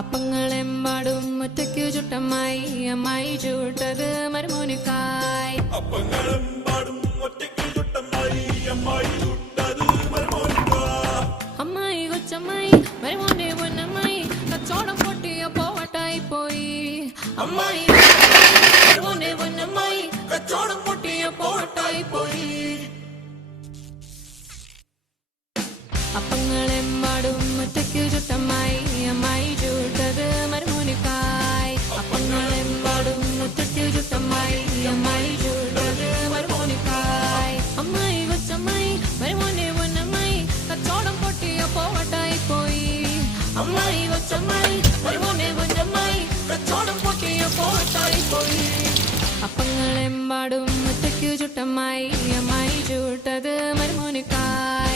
അപ്പങ്ങളെമ്പാടും ഒറ്റയ്ക്കു ചുട്ടമ്മായി അമ്മായി ചൂട്ടത് മരുമോനിക്കായി അപ്പങ്ങളെമ്പാടും ഒറ്റയ്ക്കു ചുട്ടമ്മായി അമ്മായി ചുട്ടത് മരുമോനിക്കായി അമ്മായി കൊച്ചമ്മായി മരുമോന്റെ പൊന്നമ്മായി കച്ചോടം പൊട്ടിയ പോവട്ടായി പോയി അമ്മായി മരുമോന്റെ പൊന്നമ്മായി കച്ചോടം പൊട്ടിയ പോവട്ടായി പോയി അപ്പങ്ങളെമ്പാടും ഒറ്റയ്ക്കു ചുട്ടമ്മായി അമ്മായി ചൂട്ടത് മരുമോനിക്കായി അപ്പങ്ങളെമ്പാടും ഒറ്റയ്ക്കു ചുട്ടമ്മായി അമ്മായി ചൂട്ടത് മരുമോനിക്കായി അമ്മായി കൊച്ചമ്മായി മരുമോന്റെ പൊന്നമ്മായി കച്ചോടം പൊട്ടിയ പോവട്ടായി പോയി അമ്മായി കൊച്ചമ്മായി മരുമോന്റെ പൊന്നമ്മായി കച്ചോടം പൊട്ടിയ പോവട്ടായി പോയി അപ്പങ്ങളെമ്പാടും ഒറ്റയ്ക്കു ചുട്ടമ്മായി അമ്മായി ചൂട്ടത് മരുമോനിക്കായി